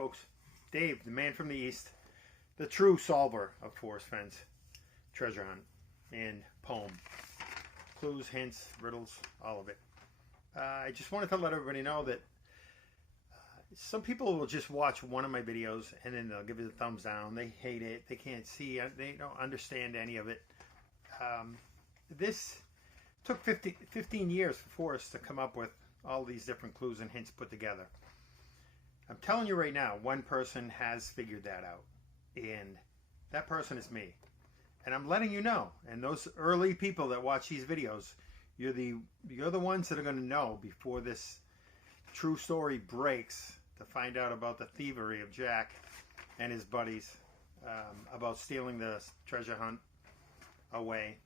folks. Dave, the man from the East, the true solver of Forrest Fenn's treasure hunt and poem. Clues, hints, riddles, all of it. I just wanted to let everybody know that some people will just watch one of my videos and then they'll give it a thumbs down. They hate it. They can't see. They don't understand any of it. This took 15 years for Forrest to come up with all these different clues and hints put together. I'm telling you right now, one person has figured that out, and that person is me. And I'm letting you know, and those early people that watch these videos, you're the ones that are going to know before this true story breaks, to find out about the thievery of Jack and his buddies, about stealing the treasure hunt away.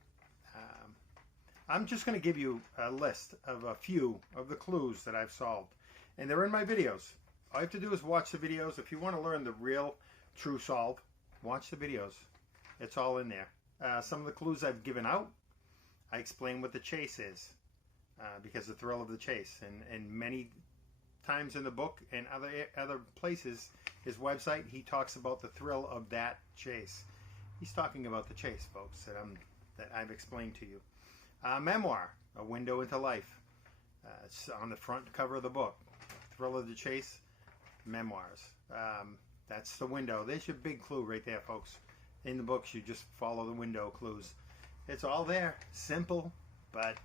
I'm just going to give you a list of a few of the clues that I've solved, and they're in my videos. All you have to do is watch the videos. If you want to learn the real true solve, watch the videos. It's all in there. Some of the clues I've given out, I explain what the chase is, because the thrill of the chase. And many times in the book and other places, his website, he talks about the thrill of that chase. He's talking about the chase, folks, that I've explained to you. Memoir, A Window into Life. It's on the front cover of the book. Thrill of the Chase, memoirs. That's the window. There's your big clue right there, folks. In the books, you just follow the window clues. It's all there. Simple, but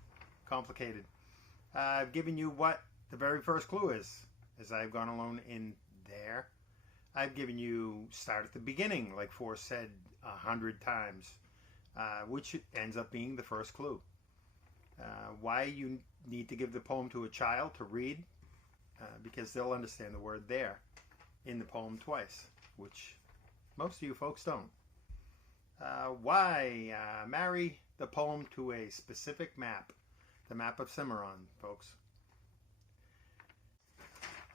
complicated. I've given you what the very first clue is, as I've gone along in there. I've given you start at the beginning, like Forrest said 100 times, which ends up being the first clue. Why you need to give the poem to a child to read, because they'll understand the word there in the poem twice, which most of you folks don't. Why marry the poem to a specific map, the map of Cimarron, folks.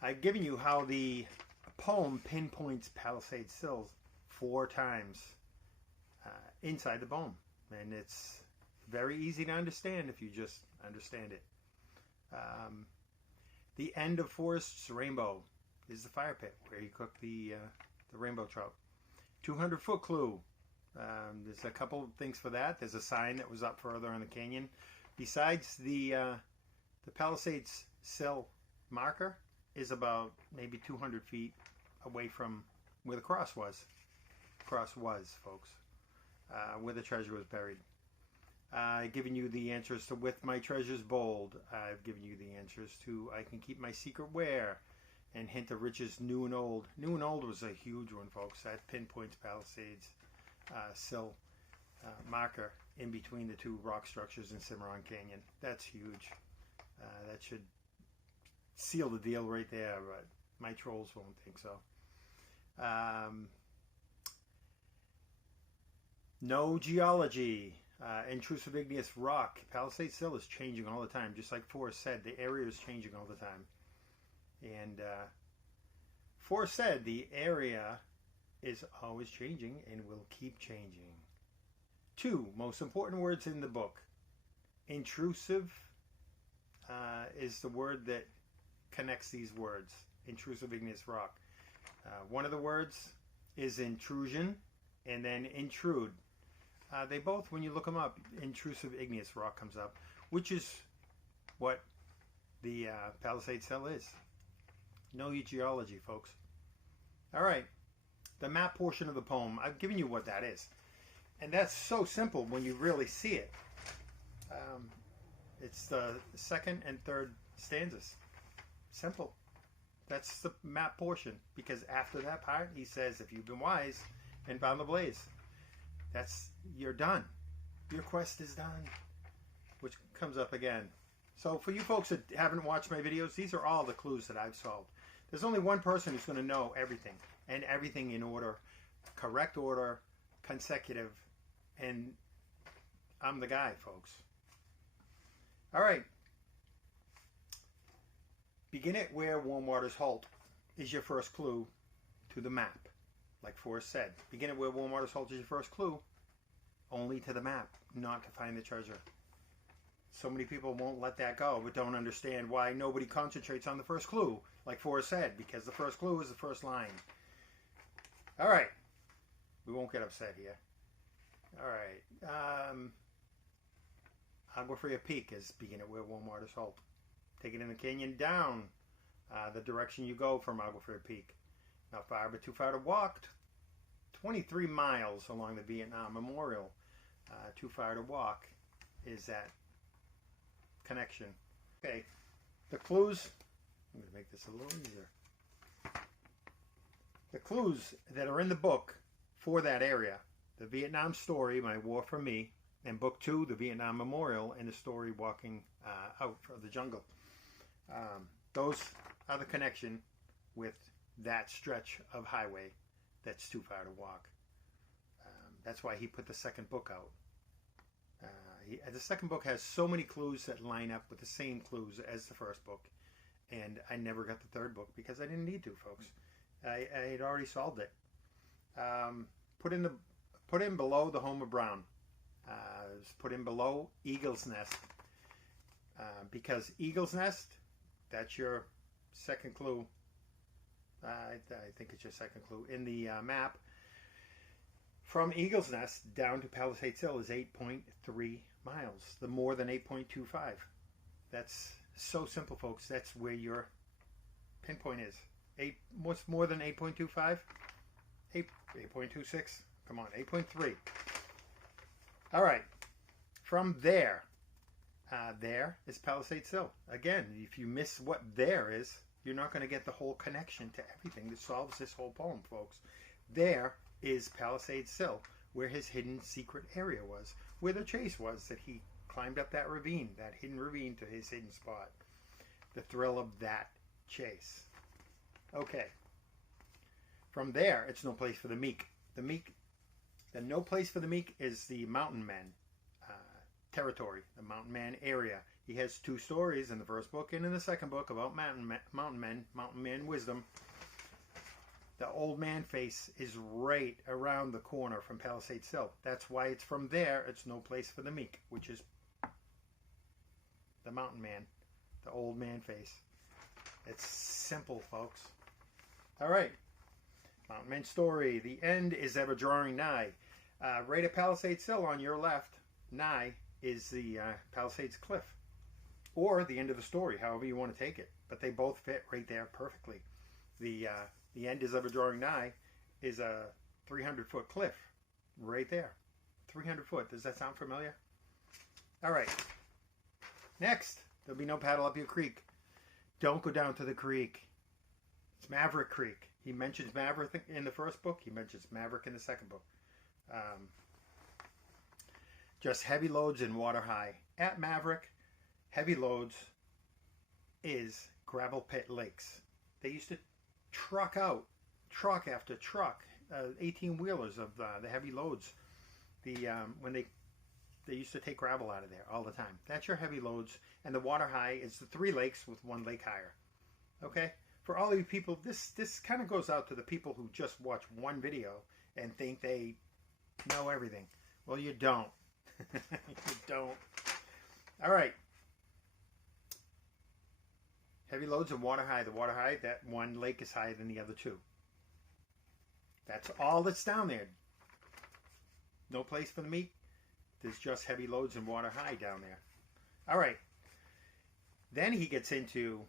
I've given you how the poem pinpoints Palisade Sills 4 times inside the poem, and it's very easy to understand if you just understand it. The end of Forrest's rainbow is the fire pit where he cooked the rainbow trout. 200-foot clue. There's a couple of things for that. There's a sign that was up further in the canyon. Besides the Palisades Sill marker is about maybe 200 feet away from where the cross was. Cross was, folks, where the treasure was buried. I've given you the answers to With My Treasures Bold. I've given you the answers to I Can Keep My Secret Where, and Hint of Riches New and Old. New and Old was a huge one, folks. That pinpoints Palisades Sill marker in between the 2 rock structures in Cimarron Canyon. That's huge. That should seal the deal right there, but my trolls won't think so. No geology. Intrusive igneous rock. Palisade Sill is changing all the time. Just like Forrest said, the area is changing all the time. And Forrest said the area is always changing and will keep changing. 2 most important words in the book. Intrusive is the word that connects these words. Intrusive igneous rock. One of the words is intrusion and then intrude. They both, when you look them up, intrusive igneous rock comes up, which is what the Palisade Sill is. Know your geology, folks. All right, the map portion of the poem, I've given you what that is. And that's so simple when you really see it. It's the 2nd and 3rd stanzas. Simple. That's the map portion, because after that part, he says, if you've been wise and found the blaze, you're done. Your quest is done, which comes up again. So for you folks that haven't watched my videos, these are all the clues that I've solved. There's only one person who's going to know everything, and everything in order, correct order, consecutive, and I'm the guy, folks. All right. Begin it where warm waters halt is your first clue to the map. Like Forrest said, begin it where warm waters halt is your first clue, only to the map, not to find the treasure. So many people won't let that go, but don't understand why nobody concentrates on the first clue. like Forrest said, because the first clue is the first line. All right. We won't get upset here. All right. Agua Fria Peak is begin at where warm waters halt. Take it in the canyon down the direction you go from Agua Fria Peak. Not far, but too far to walk. 23 miles along the Vietnam Memorial. Too far to walk is that connection. Okay, the clues. I'm going to make this a little easier. The clues that are in the book for that area: the Vietnam story, My War for Me, and book 2, the Vietnam Memorial, and the story Walking Out of the Jungle. Those are the connection with that stretch of highway that's too far to walk. That's why he put the second book out. The second book has so many clues that line up with the same clues as the first book, and I never got the third book because I didn't need to, folks. I had already solved it. Put in below the home of Brown. Put in below Eagle's Nest, because Eagle's Nest, that's your second clue. I think it's your second clue in the map. From Eagle's Nest down to Palisades Hill is 8.3 miles. The more than 8.25. That's so simple, folks. That's where your pinpoint is. What's more than 8.25? 8.26. Come on, 8.3. All right. From there, there is Palisades Hill. Again, if you miss what there is, you're not going to get the whole connection to everything that solves this whole poem, folks. There is Palisades Hill, where his hidden secret area was, where the chase was that he climbed up that ravine, that hidden ravine to his hidden spot. The thrill of that chase. Okay. From there, it's no place for the meek. The no place for the meek is the mountain men territory, the mountain man area. He has 2 stories in the first book and in the second book about mountain man wisdom. The old man face is right around the corner from Palisades Hill. That's why it's from there. It's no place for the meek, which is the mountain man, the old man face. It's simple, folks. All right. Mountain man story. The end is ever drawing nigh. Right at Palisades Hill on your left, nigh, is the Palisades Cliff. Or the end of the story, however you want to take it. But they both fit right there perfectly. The end is ever drawing nigh is a 300-foot cliff right there. 300 foot. Does that sound familiar? All right. Next, there'll be no paddle up your creek. Don't go down to the creek. It's Maverick Creek. He mentions Maverick in the first book. He mentions Maverick in the second book. Just heavy loads and water high. At Maverick, heavy loads is gravel pit lakes. They used to truck out, truck after truck, 18-wheelers of the heavy loads. When they used to take gravel out of there all the time. That's your heavy loads. And the water high is the 3 lakes with 1 lake higher. Okay? For all of you people, this kind of goes out to the people who just watch one video and think they know everything. Well, you don't. You don't. All right. Heavy loads and water high. The water high, that 1 lake is higher than the other 2. That's all that's down there. No place for the meek. There's just heavy loads and water high down there. All right. Then he gets into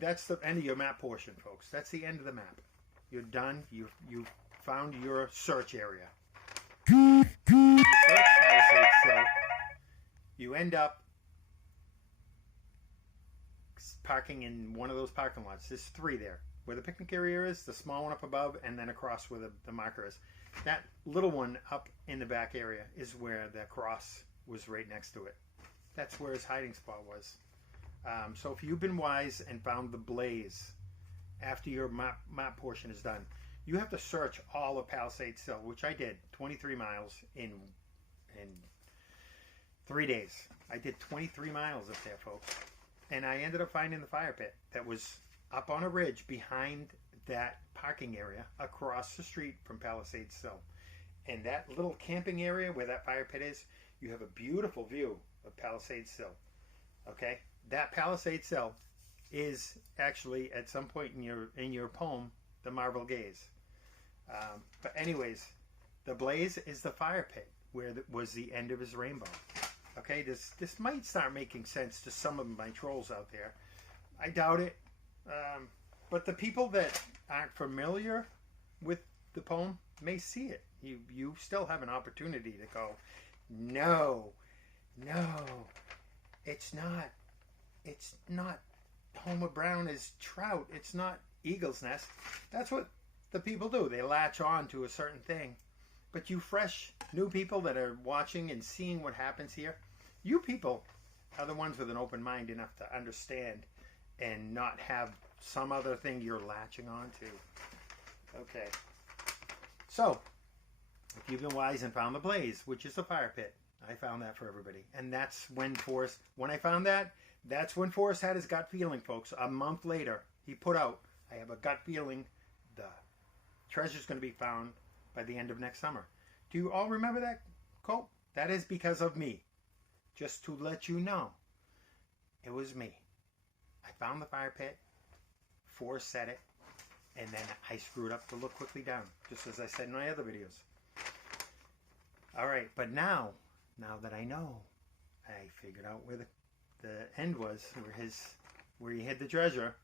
that's the end of your map portion, folks. That's the end of the map. You're done. You've found your search area. You search Palisades Hill. You end up parking in one of those parking lots. There's 3 there. Where the picnic area is, the small one up above, and then across where the marker is. That little one up in the back area is where the cross was right next to it. That's where his hiding spot was. So if you've been wise and found the blaze after your map portion is done, you have to search all of Palisades Hill, which I did, 23 miles in 3 days. I did 23 miles up there, folks. And I ended up finding the fire pit that was up on a ridge behind that parking area across the street from Palisades Hill. And that little camping area where that fire pit is, you have a beautiful view of Palisades Hill. Okay? That Palisades Hill is actually at some point in your poem the marble gaze. But anyways, the blaze is the fire pit where was the end of his rainbow. Okay, this might start making sense to some of my trolls out there. I doubt it. But the people that aren't familiar with the poem may see it. You still have an opportunity to go, no, it's not Homer Brown is trout. It's not eagle's nest. That's what the people do. They latch on to a certain thing. But you fresh, new people that are watching and seeing what happens here, you people are the ones with an open mind enough to understand and not have some other thing you're latching on to. Okay. So, if you've been wise and found the blaze, which is a fire pit, I found that for everybody. And that's when Forrest, when I found that, that's when Forrest had his gut feeling, folks. A month later, he put out, I have a gut feeling the treasure's going to be found by the end of next summer. Do you all remember that quote? That is because of me. Just to let you know, it was me. I found the fire pit, Forrest said it, and then I screwed up to look quickly down, just as I said in my other videos. All right, but now that I know, I figured out where the end was, where he hid the treasure.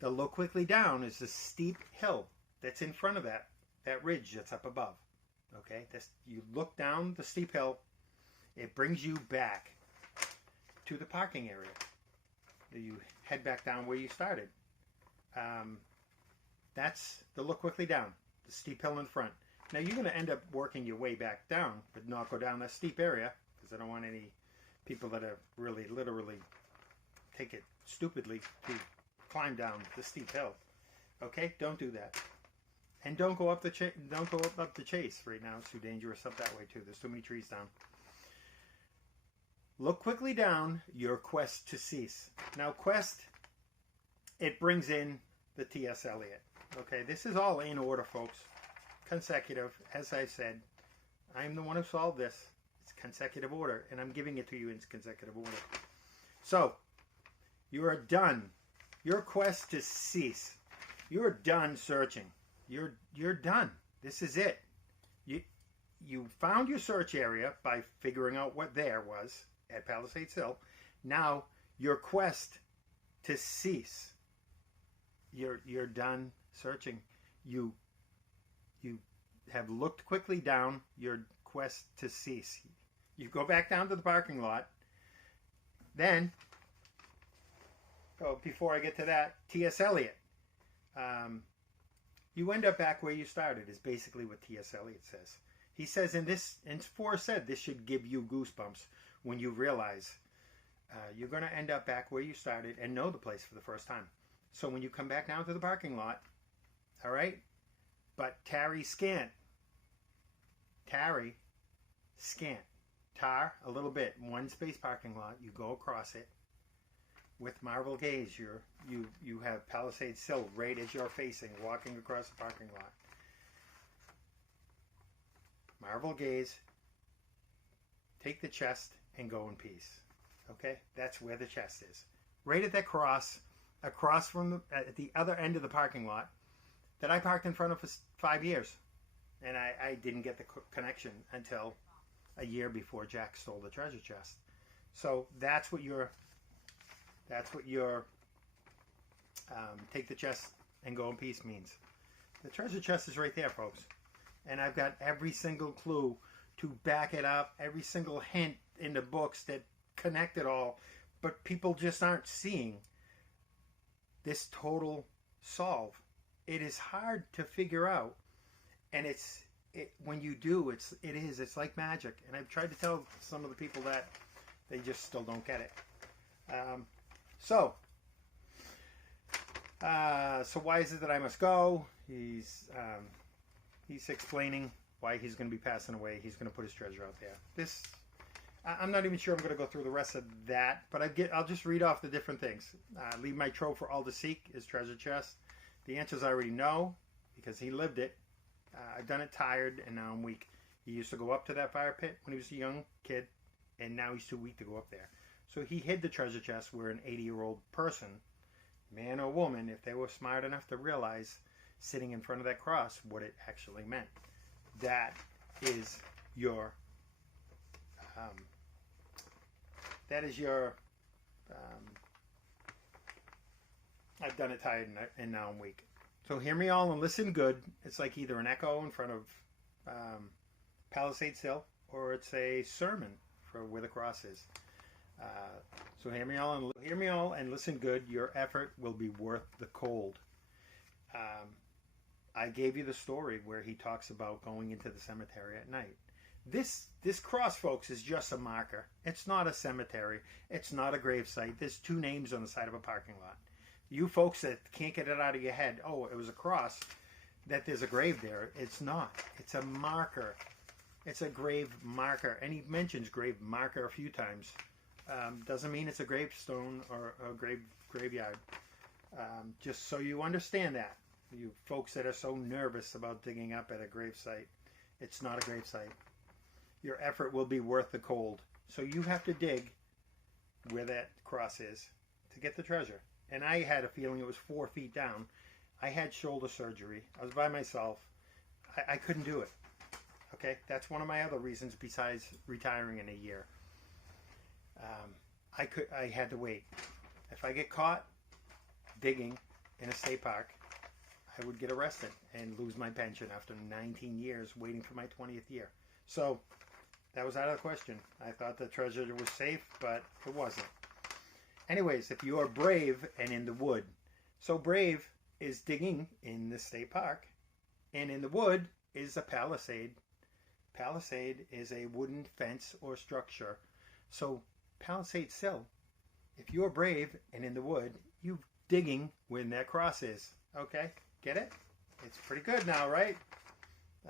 The look quickly down is the steep hill that's in front of that ridge that's up above. Okay, you look down the steep hill, it brings you back to the parking area. You head back down where you started. That's the look quickly down, the steep hill in front. Now you're going to end up working your way back down, but not go down that steep area, because I don't want any people that are really literally take it stupidly to climb down the steep hill. Okay, don't do that. And don't go up the chase right now. It's too dangerous up that way too. There's too many trees down. Look quickly down your quest to cease. Now quest, it brings in the T.S. Eliot. Okay, this is all in order, folks. Consecutive, as I said. I'm the one who solved this. It's consecutive order, and I'm giving it to you in consecutive order. So, you are done. Your quest to cease. You're done searching. You're done. This is it. You found your search area by figuring out what there was at Palisades Hill. Now your quest to cease. You're done searching. You have looked quickly down your quest to cease. You go back down to the parking lot. Then, before I get to that, T.S. Eliot. You end up back where you started is basically what T.S. Eliot says. He says in this, and Forrest said this should give you goosebumps when you realize you're going to end up back where you started and know the place for the first time. So when you come back down to the parking lot, all right, but tarry scant. Tarry scant. Tar a little bit. One space parking lot. You go across it. With marble gaze, you have Palisades Hill right as you're facing, walking across the parking lot. Marble gaze, take the chest and go in peace. Okay, that's where the chest is. Right at that cross, across from at the other end of the parking lot that I parked in front of for 5 years, and I didn't get the connection until a year before Jack stole the treasure chest. So that's what your take the chest and go in peace means. The treasure chest is right there, folks. And I've got every single clue to back it up, every single hint in the books that connect it all. But people just aren't seeing this total solve. It is hard to figure out. And when you do, it's like magic. And I've tried to tell some of the people that they just still don't get it. So why is it that I must go? He's explaining why he's going to be passing away. He's going to put his treasure out there. I'm not even sure I'm going to go through the rest of that, but I'll just read off the different things. Leave my trove for all to seek, his treasure chest. The answers I already know because he lived it. I've done it tired, and now I'm weak. He used to go up to that fire pit when he was a young kid, and now he's too weak to go up there. So he hid the treasure chest where an 80-year-old person man or woman, if they were smart enough to realize sitting in front of that cross what it actually meant. That is your I've done it tired and now I'm weak. So hear me all and listen good. It's like either an echo in front of Palisades Hill, or it's a sermon for where the cross is. So hear me all and listen good. Your effort will be worth the cold. I gave you the story where he talks about going into the cemetery at night. This cross, folks, is just a marker. It's not a cemetery. It's not a gravesite. There's 2 names on the side of a parking lot. You folks that can't get it out of your head, oh, it was a cross, that there's a grave there. It's not. It's a marker. It's a grave marker. And he mentions grave marker a few times. Doesn't mean it's a gravestone or a graveyard. Just so you understand that. You folks that are so nervous about digging up at a gravesite, it's not a gravesite. Your effort will be worth the cold. So you have to dig where that cross is to get the treasure. And I had a feeling it was 4 feet down. I had shoulder surgery. I was by myself. I couldn't do it. Okay, that's one of my other reasons besides retiring in a year. I had to wait. If I get caught digging in a state park, I would get arrested and lose my pension after 19 years waiting for my 20th year. So that was out of the question. I thought the treasure was safe, but it wasn't. Anyways, if you are brave and in the wood. So brave is digging in the state park, and in the wood is a palisade. Palisade is a wooden fence or structure. So Palisade Hill, if you are brave and in the wood, you're digging when that cross is. Okay, get it? It's pretty good now, right?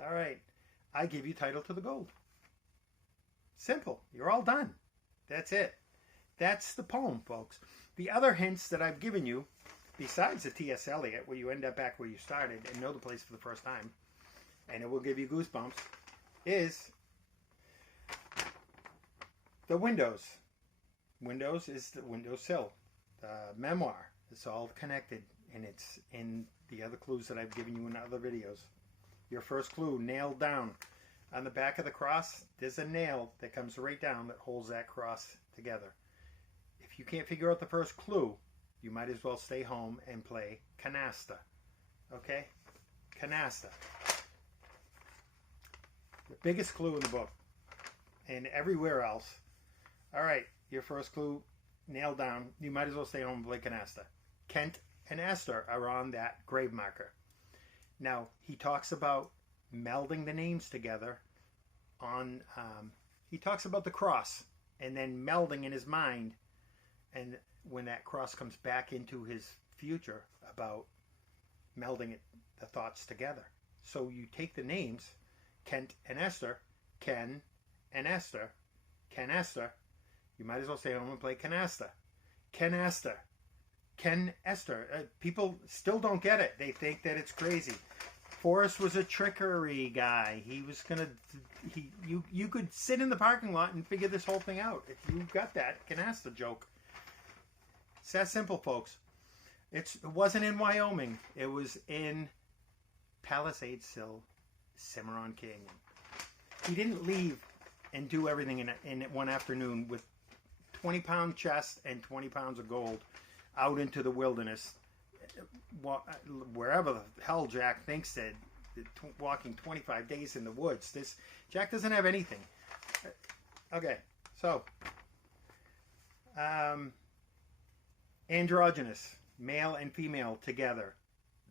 All right, I give you title to the gold. Simple. You're all done. That's it. That's the poem, folks. The other hints that I've given you, besides the T.S. Eliot, where you end up back where you started and know the place for the first time, and it will give you goosebumps, is the windows. Windows is the windowsill. The memoir. It's all connected, and it's in the other clues that I've given you in other videos. Your first clue, nailed down. On the back of the cross, there's a nail that comes right down that holds that cross together. If you can't figure out the first clue, you might as well stay home and play canasta. Okay? Canasta. The biggest clue in the book. And everywhere else. Alright, your first clue nailed down. You might as well stay home and play canasta. Kent and Esther are on that grave marker. Now, he talks about melding the names together on, he talks about the cross and then melding in his mind, and when that cross comes back into his future, about melding the thoughts together. So you take the names, Kent and Esther, Ken and Esther, Ken Esther, you might as well stay home and play canasta. Canasta. Ken Esther. People still don't get it. They think that it's crazy. Forrest was a trickery guy. He was gonna. You could sit in the parking lot and figure this whole thing out if you got that canasta joke. It's that simple, folks. It wasn't in Wyoming. It was in Palisades Hill, Cimarron Canyon. He didn't leave and do everything in one afternoon with 20-pound chest and 20 pounds of gold out into the wilderness. Wherever the hell Jack thinks that, walking 25 days in the woods. Jack doesn't have anything. Okay, so androgynous, male and female together.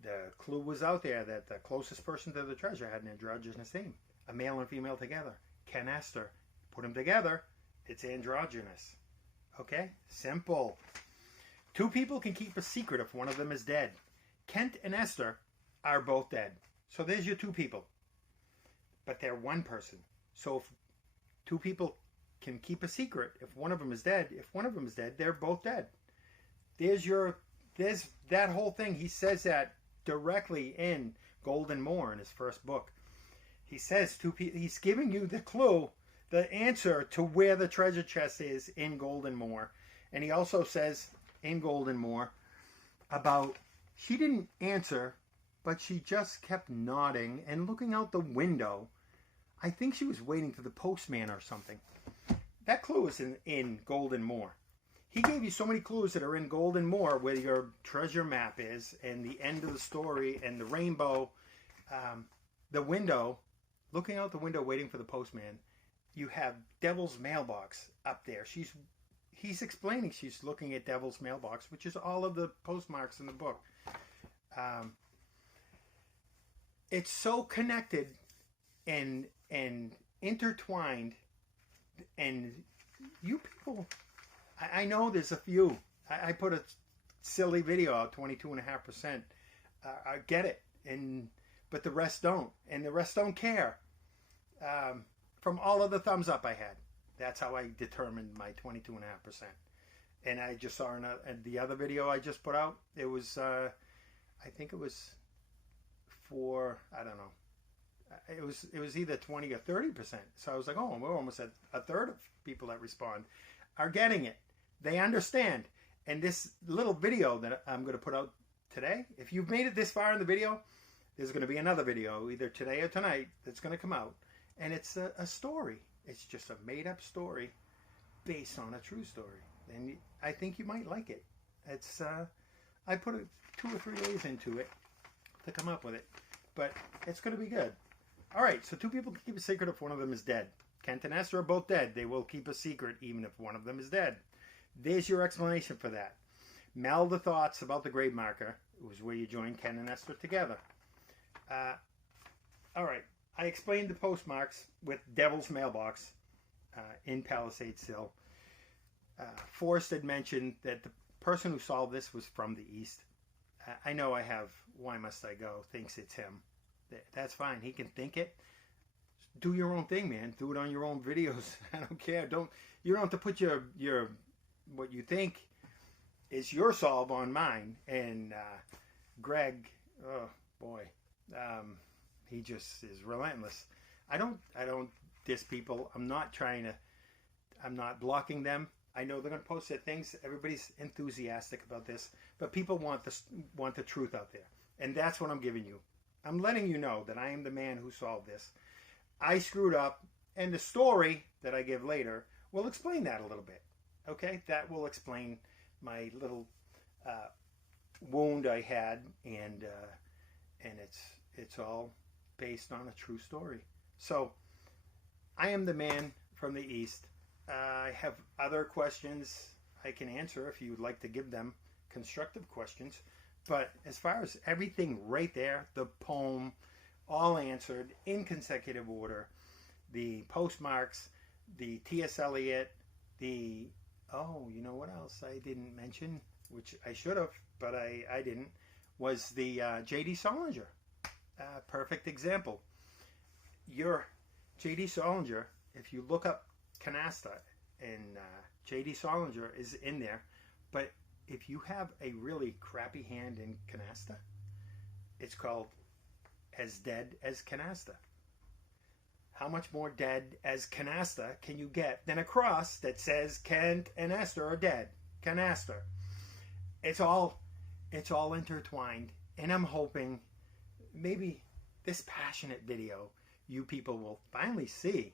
The clue was out there that the closest person to the treasure had an androgynous name. A male and female together. Ken Esther. Put them together, it's androgynous. Okay, simple. 2 people can keep a secret if one of them is dead. Kent and Esther are both dead. So there's your 2 people. But they're one person. So if 2 people can keep a secret, if one of them is dead, they're both dead. There's that whole thing. He says that directly in Golden Moor in his first book. He says he's giving you the clue, the answer to where the treasure chest is in Golden Moor. And he also says in Golden Moor, about, she didn't answer, but she just kept nodding and looking out the window. I think she was waiting for the postman or something. That clue is in Golden Moor. He gave you so many clues that are in Golden Moor, where your treasure map is, and the end of the story, and the rainbow, the window, looking out the window waiting for the postman. You have Devil's Mailbox up there. He's explaining she's looking at Devil's Mailbox, which is all of the postmarks in the book. It's so connected and intertwined, and you people, I know there's a few. I put a silly video out, 22.5%. I get it, but the rest don't, and the rest don't care. From all of the thumbs up I had, that's how I determined my 22.5%. And I just saw in the other video I just put out, it was, I think it was for, I don't know, it was either 20 or 30%. So I was like, oh, we're almost at a third of people that respond are getting it. They understand. And this little video that I'm going to put out today, if you've made it this far in the video, there's going to be another video either today or tonight that's going to come out. And it's a story. It's just a made-up story based on a true story. And I think you might like it. It's I put 2 or 3 days into it to come up with it. But it's going to be good. All right, so 2 people can keep a secret if one of them is dead. Kent and Esther are both dead. They will keep a secret even if one of them is dead. There's your explanation for that. Meld the thoughts about the grave marker. It was where you join Ken and Esther together. All right. I explained the postmarks with Devil's Mailbox in Palisades Hill. Forrest had mentioned that the person who solved this was from the East. I know I have Why Must I Go thinks it's him. That's fine. He can think it. Do your own thing, man. Do it on your own videos. I don't care. You don't have to put your what you think is your solve on mine. And Greg, oh boy, he just is relentless. I don't diss people. I'm not blocking them. I know they're going to post their things. Everybody's enthusiastic about this, but people want the truth out there, and that's what I'm giving you. I'm letting you know that I am the man who solved this. I screwed up, and the story that I give later will explain that a little bit. Okay, that will explain my little wound I had, and it's all based on a true story. So I am the man from the East. I have other questions I can answer if you'd like to give them constructive questions. But as far as everything right there, the poem, all answered in consecutive order, the postmarks, the T.S. Eliot, you know what else I didn't mention, which I should have, but I didn't, was the J.D. Salinger. Perfect example. Your J.D. Salinger, if you look up canasta, and J.D. Salinger is in there, but if you have a really crappy hand in canasta, it's called As Dead as Canasta. How much more dead as canasta can you get than a cross that says Kent and Esther are dead? Canasta. It's all intertwined, and I'm hoping maybe this passionate video you people will finally see.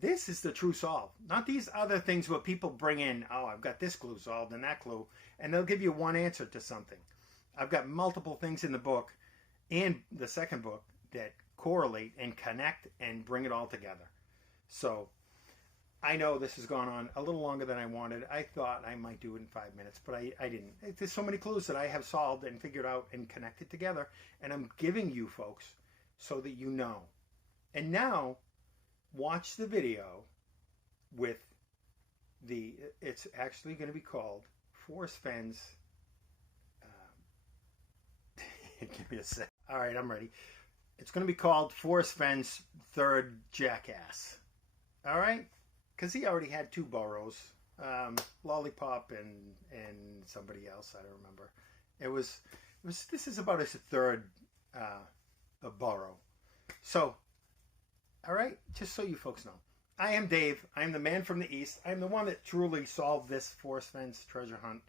This is the true solve. Not these other things where people bring in, oh, I've got this clue solved and that clue, and they'll give you one answer to something. I've got multiple things in the book and the second book that correlate and connect and bring it all together. So I know this has gone on a little longer than I wanted. I thought I might do it in 5 minutes, but I didn't. There's so many clues that I have solved and figured out and connected together, and I'm giving you folks so that you know. And now, watch the video with it's actually going to be called Forrest Fenn's, give me a sec. All right, I'm ready. It's going to be called Forrest Fenn's Third Jackass. All right? Because he already had 2 burrows, Lollipop and somebody else, I don't remember. This is about his third burrow. So, all right, just so you folks know, I am Dave. I am the man from the East. I am the one that truly solved this Forrest Fenn's treasure hunt.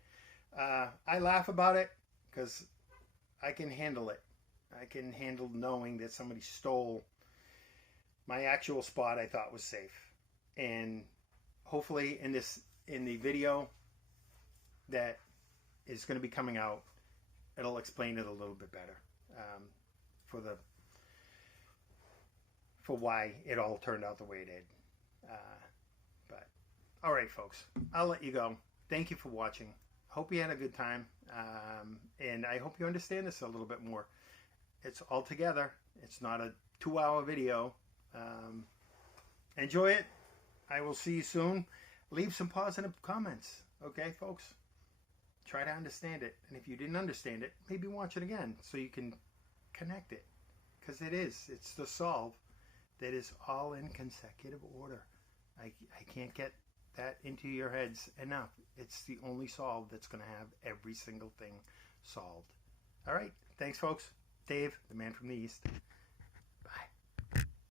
I laugh about it because I can handle it. I can handle knowing that somebody stole my actual spot I thought was safe. And hopefully in the video that is going to be coming out, it'll explain it a little bit better, for why it all turned out the way it did. But all right, folks, I'll let you go. Thank you for watching. Hope you had a good time, and I hope you understand this a little bit more. It's all together. It's not a 2-hour video. Enjoy it. I will see you soon. Leave some positive comments, okay, folks? Try to understand it. And if you didn't understand it, maybe watch it again so you can connect it. Because it's the solve that is all in consecutive order. I can't get that into your heads enough. It's the only solve that's going to have every single thing solved. All right. Thanks, folks. Dave, the man from the East.